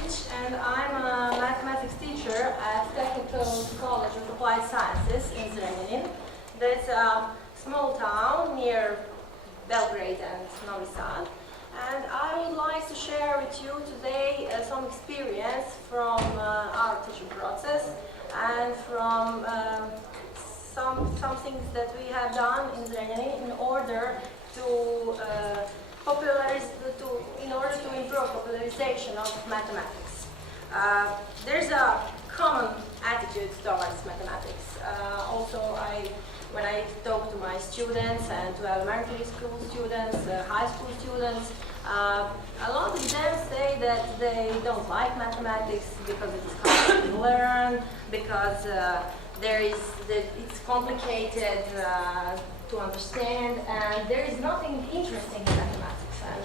Sekulić, and I'm a mathematics teacher at Technical College of Applied Sciences in Zrenjanin. That's a small town near Belgrade and Novi Sad. And I would like to share with you today some experience from our teaching process and from some things that we have done in Zrenjanin in order to improve popularization of mathematics. There's a common attitude towards mathematics. When I talk to my students and to elementary school students, high school students, a lot of them say that they don't like mathematics because it is hard to learn, because it's complicated to understand, and there is nothing interesting in mathematics. And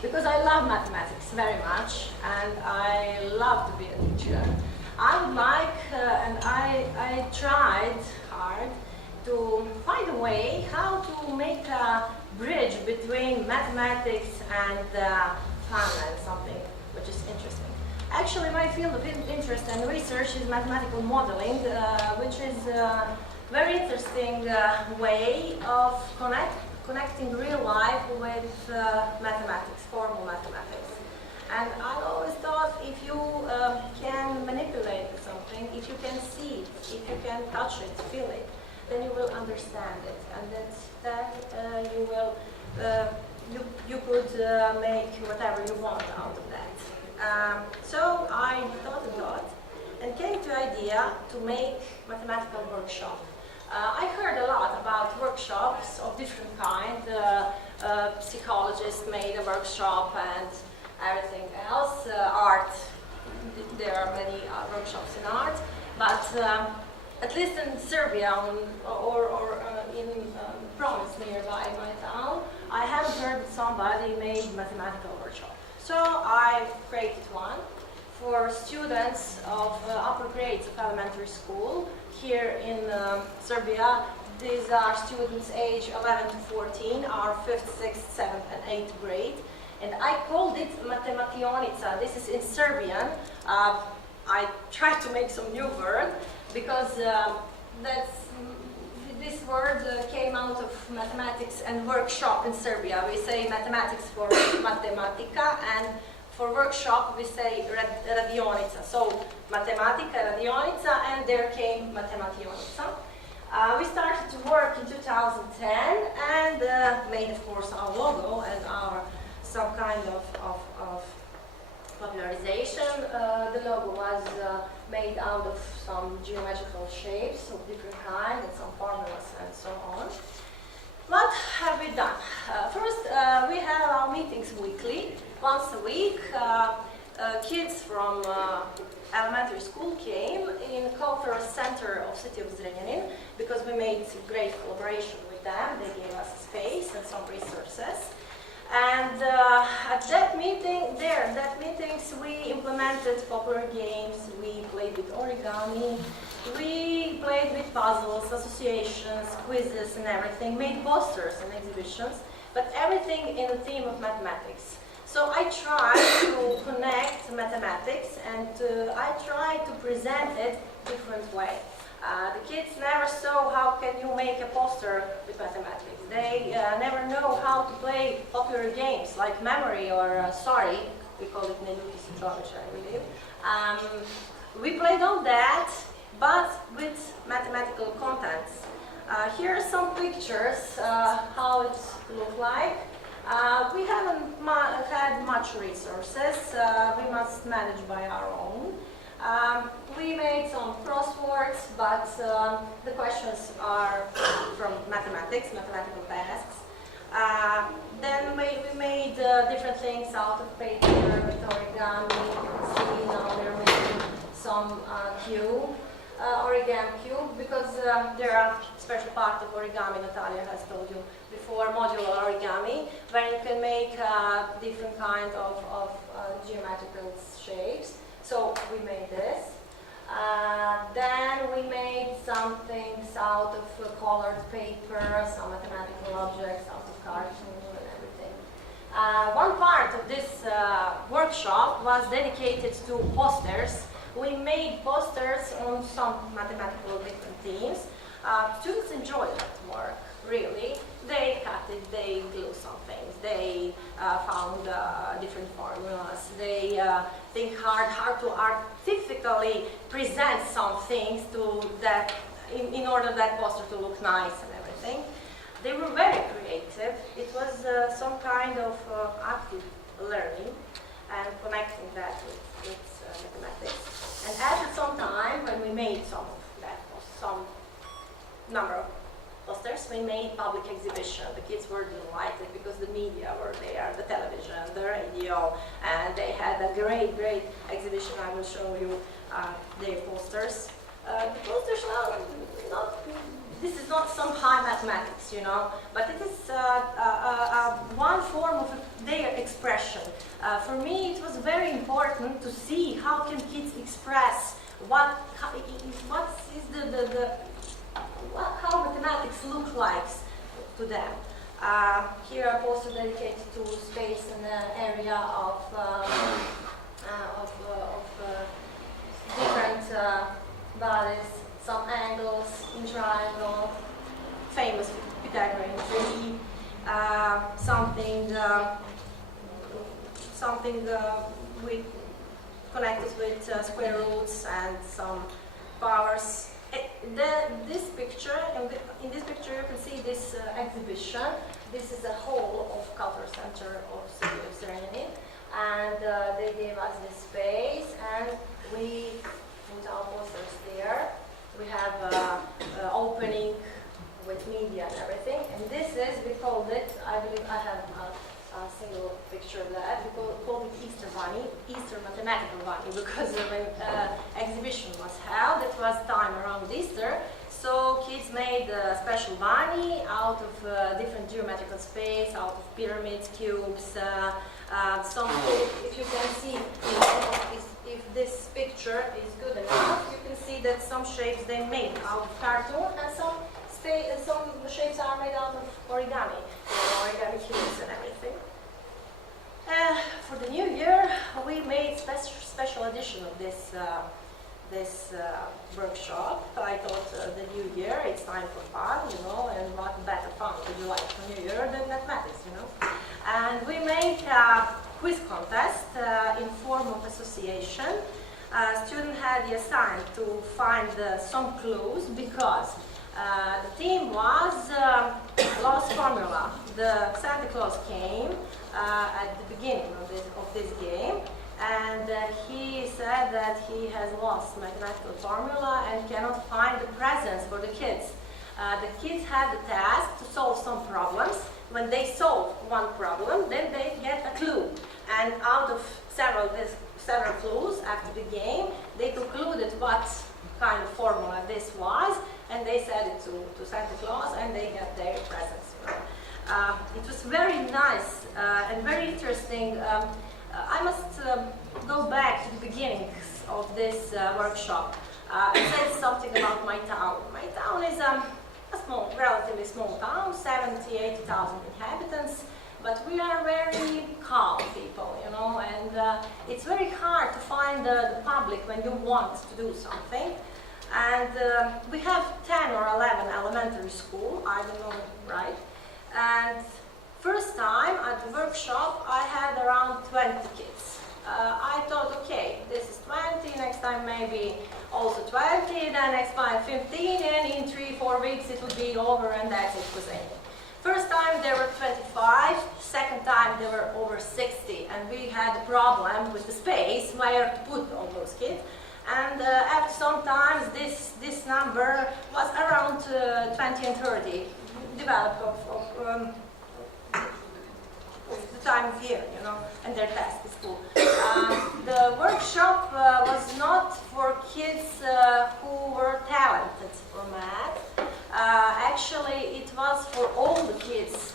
because I love mathematics very much, and I love to be a teacher, I would like, and I tried hard to find a way how to make a bridge between mathematics and fun and something which is interesting. Actually, my field of interest and research is mathematical modeling, which is a very interesting way of connecting real life with mathematics, formal mathematics. And I always thought if you can manipulate something, if you can see it, if you can touch it, feel it, then you will understand it, and then you could make whatever you want out of that. So I thought a lot and came to the idea to make mathematical workshop. I heard a lot about workshops of different kind. Psychologists made a workshop and everything else. Art, there are many workshops in art, but at least in Serbia or in province nearby my town, I haven't heard that somebody made mathematical workshop. So I created one for students of upper grades of elementary school here in Serbia. These are students age 11 to 14, are 5th, 6th, 7th and 8th grade. And I called it Matemationicsa. This is in Serbian. I tried to make some new word because this word came out of mathematics and workshop in Serbia. We say mathematics for matematika, and for workshop we say radionica. So matematika, radionica, and there came Matemationicsa. We started to work in 2010 and made, of course, our logo and some kind of popularization. The logo was made out of some geometrical shapes of different kinds and some formulas and so on. What have we done? First, we have our meetings weekly. Once a week, kids from elementary school came in the cultural center of city of Zrenjanin because we made great collaboration with them. They gave us space and some resources. And at that meetings we implemented popular games, we played with origami, we played with puzzles, associations, quizzes and everything, made posters and exhibitions, but everything in the theme of mathematics. So I tried to connect mathematics and I tried to present it different way. The kids never saw how can you make a poster with mathematics. They never know how to play popular games like memory or sorry, we call it Neduti Sitrovic, I believe. We played on that, but with mathematical contents. Here are some pictures, how it looked like. We haven't had much resources. We must manage by our own. We made some crosswords, but the questions are from mathematics, mathematical tasks. Then we made different things out of paper with origami. You can see now we're making some origami cube, because there are special part of origami, Natalia has told you before, modular origami, where you can make different kind of geometrical shapes. So we made this. Then we made some things out of colored paper, some mathematical objects out of cartoon and everything. One part of this workshop was dedicated to posters. We made posters on some mathematical different themes. Students enjoyed that work, really. They cut it, they glue some things, they found different formulas, they think hard how to artistically present some things to that, in order that poster to look nice and everything. They were very creative. It was some kind of active learning and connecting that with mathematics. And after some time, when we made some number of posters, we made public exhibition. The kids were delighted because the media were there, the television, the radio, and they had a great, great exhibition. I will show you their posters. The posters this is not some high mathematics, you know, but it is one form of their expression. For me, it was very important to see how can kids express how mathematics look like to them. Here are posters dedicated to space and area of different bodies, some angles in triangle, famous Pythagorean tree, something connected with square roots and some powers. In this picture you can see this exhibition. This is a hall of Cultural Center of City of Serenity, and they gave us this space, and we put our posters there. We have opening with media and everything, and this is, we called it, I believe I have a single picture of that, we called it Easter Bunny, Easter Mathematical Bunny, because when exhibition was held, it was time around Easter, so kids made a special bunny out of different geometrical space, out of pyramids, cubes, if you can see, if this picture is good enough, you can see that some shapes they made out of cartoon, and some shapes are made out of origami, origami cubes and everything. For the new year, we made special edition of this workshop. I thought the new year, it's time for fun, you know, and what better fun would you like for New Year than mathematics, you know? And we made a quiz contest in form of association. Students had the assignment to find some clues, because the theme was lost formula. The Santa Claus came at the beginning of this game, and he said that he has lost mathematical formula and cannot find the presents for the kids. The kids had the task to solve some problems. When they solve one problem, then they get a clue. And out of several clues after the game, they concluded what kind of formula this was, and they said it to Santa Claus, and they got their presents. It was very nice and very interesting. I must go back to the beginnings of this workshop and say something about my town. My town is a relatively small town, 70,000 to 80,000 inhabitants, but we are very calm people, you know, and it's very hard to find the public when you want to do something. And we have 10 or 11 elementary school, I don't know, right? And first time at the workshop, I had around 20 kids. I thought, okay, this is 20, next time maybe also 20, then next time 15, and in 3-4 weeks it would be over, and that's it was ending. First time there were 25, second time there were over 60, and we had a problem with the space where to put all those kids. And after some time, this number was around 20 and 30, developed of the time of year, you know, and their task is school. The workshop was not for kids who were talented for math. Actually, it was for all the kids.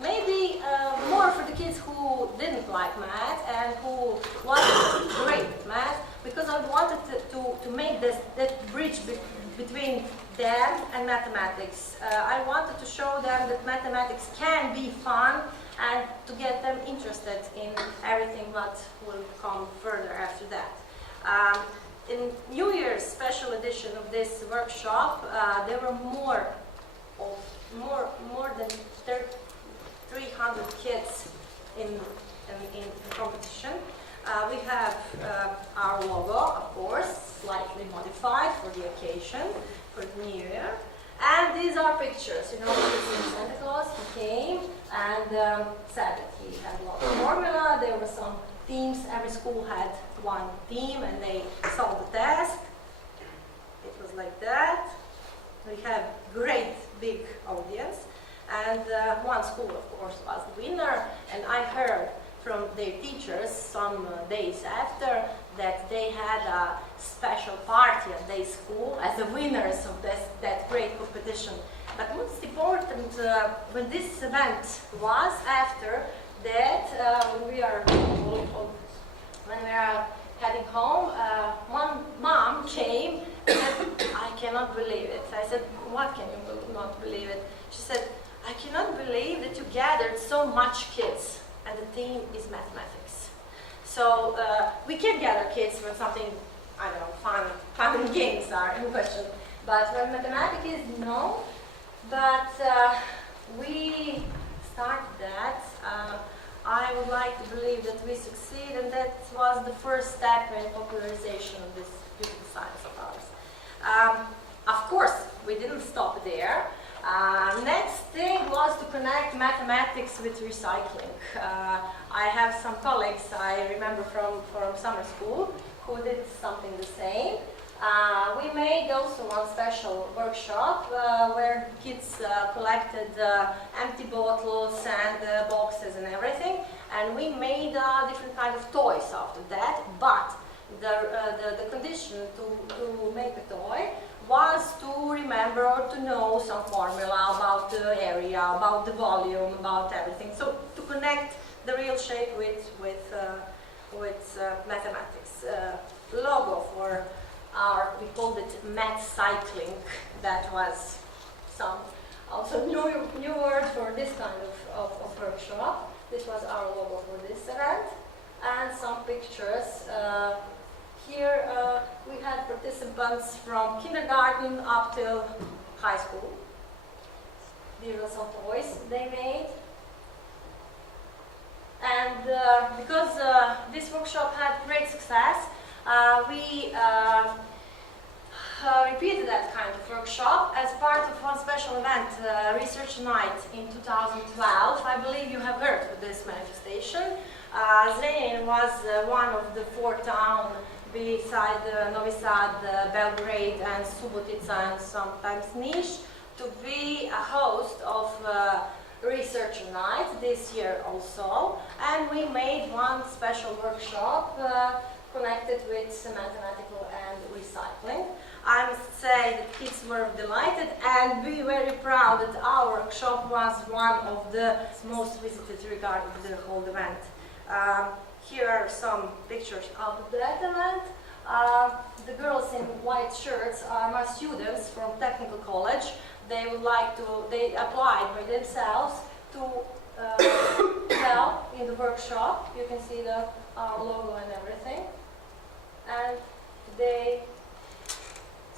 Maybe more for the kids who didn't like math and who wasn't great at math, because I wanted to make that bridge between them and mathematics. I wanted to show them that mathematics can be fun and to get them interested in everything what will come further after that. In New Year's special edition of this workshop, there were more than 300 kids in competition. We have our logo, of course, slightly modified for the occasion, for the New Year. And these are pictures. You know, Santa Claus, he came and said that he had a lot of formula. There were some themes. Every school had one theme, and they solved the task. It was like that. We have great big audience. And one school, of course, was the winner. And I heard from their teachers some days after that they had a special party at their school as the winners of that great competition. But most important, when this event was after that, when we are heading home, one mom came and said, "I cannot believe it." I said, "What can you not believe it?" She said, "I cannot believe that you gathered so much kids, and the theme is mathematics." So we can gather kids when something, I don't know, fun and games are in question. But when mathematics is no, but we started that. I would like to believe that we succeed, and that was the first step in popularization of this beautiful science of ours. Of course, we didn't stop there. Next thing was to connect mathematics with recycling. I have some colleagues I remember from summer school who did something the same. We made also one special workshop where kids collected empty bottles and boxes and everything, and we made different kind of toys after that. But the condition to make a toy was to remember or to know some formula about the area, about the volume, about everything. So to connect the real shape with mathematics. Logo for we called it math cycling. That was some also new word for this kind of workshop. This was our logo for this event, and some pictures. Here we had participants from kindergarten up till high school. These are some toys they made. And because this workshop had great success, we repeated that kind of workshop as part of one special event, Research Night in 2012. I believe you have heard of this manifestation. Zrenjanin was one of the 4 towns beside Novi Sad, Belgrade and Subotica and sometimes Niš to be a host of Research Night this year also. And we made one special workshop connected with mathematical and recycling. I must say that kids were delighted and be very proud that our workshop was one of the most visited regarding the whole event. Here are some pictures out of that event. The girls in white shirts are my students from technical college. They applied by themselves to help in the workshop. You can see our logo and everything. And they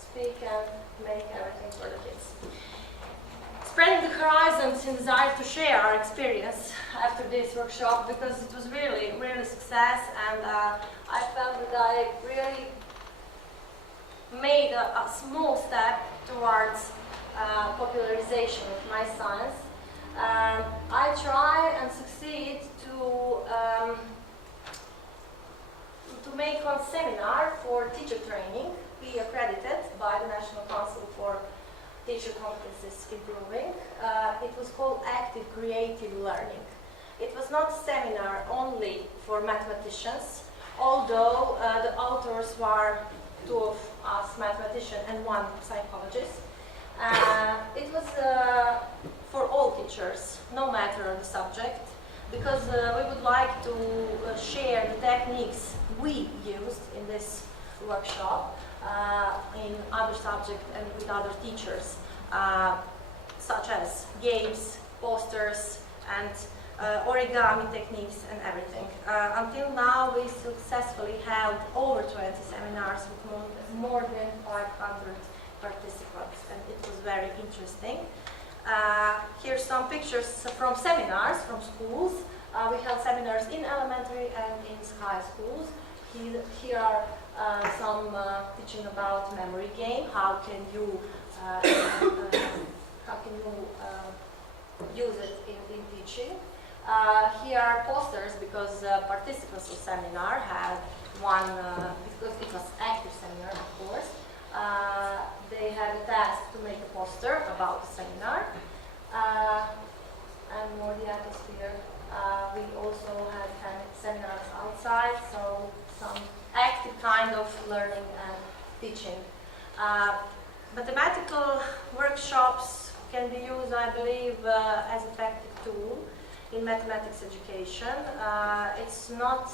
speak and make everything for the kids. Spreading the horizons and desire to share our experience after this workshop, because it was really a success, and I felt that I really made a small step towards popularization of my science. I try and succeed to make one seminar for teacher training, be accredited by the National Council for Teacher Competencies Improving. It was called Active Creative Learning. It was not a seminar only for mathematicians, although the authors were 2 of us mathematicians and 1 psychologist. It was for all teachers, no matter the subject, because we would like to share the techniques we used in this workshop. in other subjects and with other teachers, such as games, posters, and origami techniques and everything. Until now, we successfully held over 20 seminars with more than 500 participants, and it was very interesting. Here's some pictures from seminars from schools. We held seminars in elementary and in high schools. Here are some teaching about memory game. How can you use it in teaching? Here are posters because participants of seminar had one, because it was active seminar, of course. They had a task to make a poster about the seminar and more the atmosphere. We also had seminars outside, so some active kind of learning and teaching. Mathematical workshops can be used, I believe, as an effective tool in mathematics education. It's not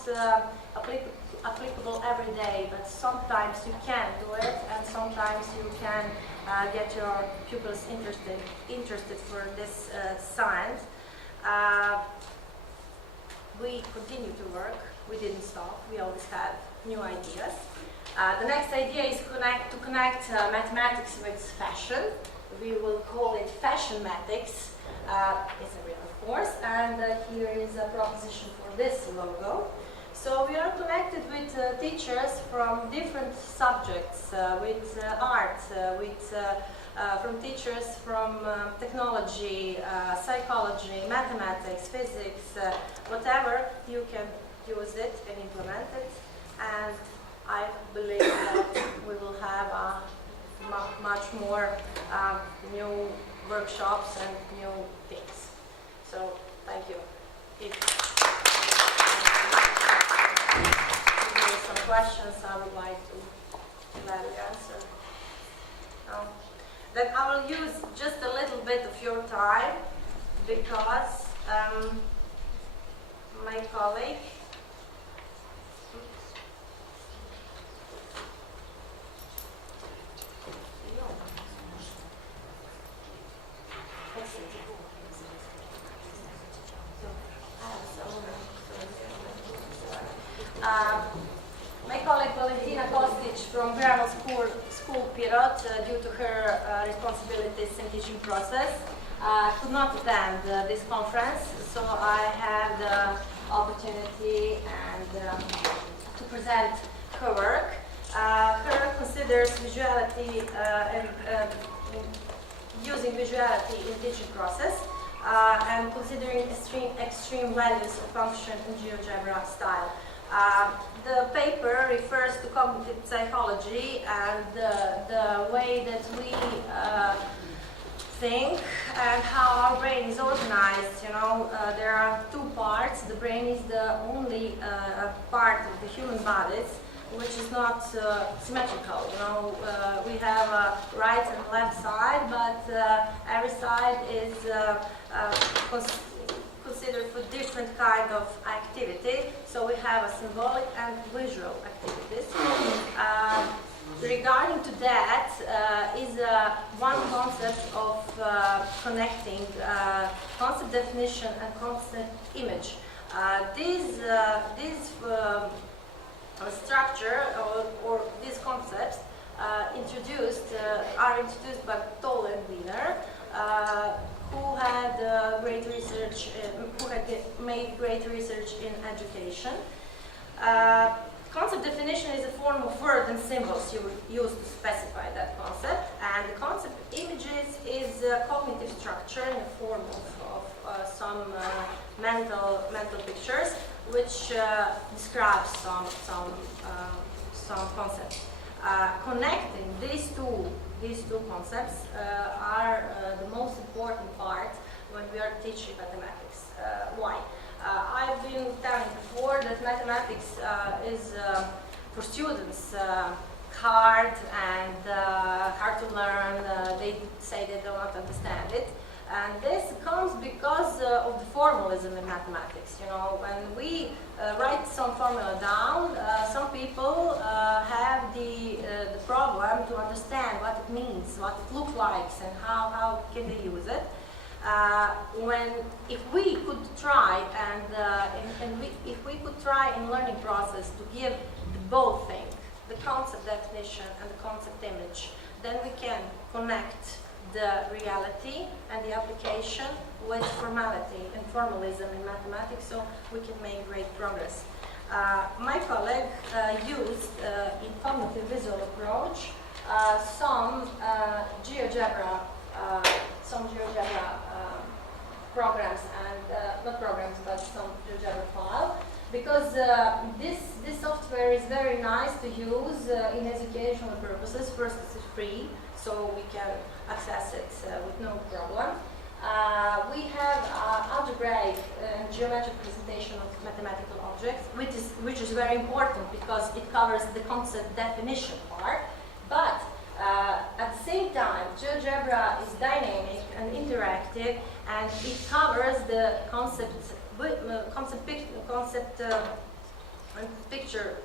applicable every day, but sometimes you can do it, and sometimes you can get your pupils interested for this science. We continue to work. We didn't stop. We always have new ideas. The next idea is to connect mathematics with fashion. We will call it fashionmatics. It's a real, of course, and here is a proposition for this logo. So we are connected with teachers from different subjects, with art, from teachers from technology, psychology, mathematics, physics, whatever. You can use it and implement it, and I believe that we will have much more new workshops and new things. So, thank you. If there are some questions, I would like to gladly answer. Then I will use just a little bit of your time because my colleague from grammar school Pirot, due to her responsibilities in teaching process, could not attend this conference, so I had the opportunity and to present her work. Her considers visuality and using visuality in teaching process and considering extreme values of function in GeoGebra style. The paper refers to cognitive psychology and the way that we think and how our brain is organized. You know, there are two parts. The brain is the only part of the human bodies which is not symmetrical. You know, we have a right and left side, but every side is considered for different kind of activity. So we have a symbolic and visual activities. Regarding to that is one concept of connecting concept definition and concept image. This structure or these concepts are introduced by Toll and Wiener, who had great research, who had made great research in education. Concept definition is a form of words and symbols you would use to specify that concept, and the concept images is a cognitive structure in the form of some mental pictures, which describes some concepts. Connecting these two concepts are the most important part when we are teaching mathematics. Why? I've been telling before that mathematics is for students hard and hard to learn. They say they don't understand it. And this comes because of the formalism in mathematics. You know, when we write some formula down, some people have the problem to understand what it means, what it looks like, and how can they use it. If we could try if we could try in learning process to give both things, the concept definition and the concept image, then we can connect the reality and the application with formality and formalism in mathematics, so we can make great progress. My colleague used in cognitive visual approach some GeoGebra programs and not programs, but some GeoGebra file, because this software is very nice to use in educational purposes. First, it's free, so we can access it with no problem. We have algebraic and geometric presentation of mathematical objects, which is very important because it covers the concept definition part. But at the same time, GeoGebra is dynamic and interactive, and it covers the concept picture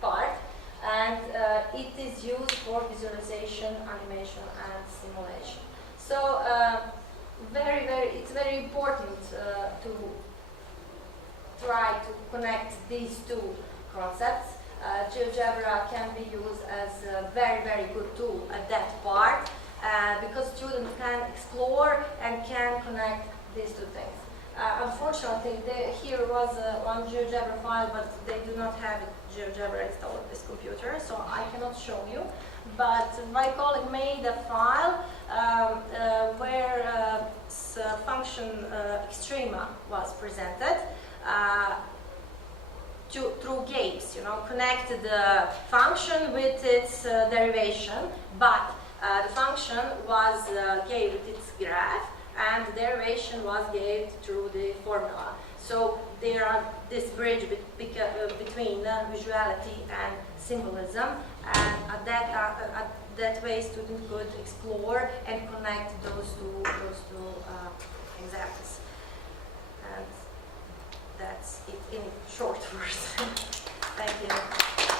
part, and it is used for visualization, animation, and simulation. So it's very important to try to connect these two concepts. GeoGebra can be used as a very, very good tool at that part because students can explore and can connect these two things. Unfortunately, here was one GeoGebra file, but they do not have GeoGebra installed on this computer, so I cannot show you. But my colleague made a file where function extrema was presented through games, you know, connected the function with its derivation, but the function was gave with its graph, and the derivation was gave through the formula. So there are this bridge between visuality and symbolism, and at that way students could explore and connect those two examples. And that's it in short words. Thank you.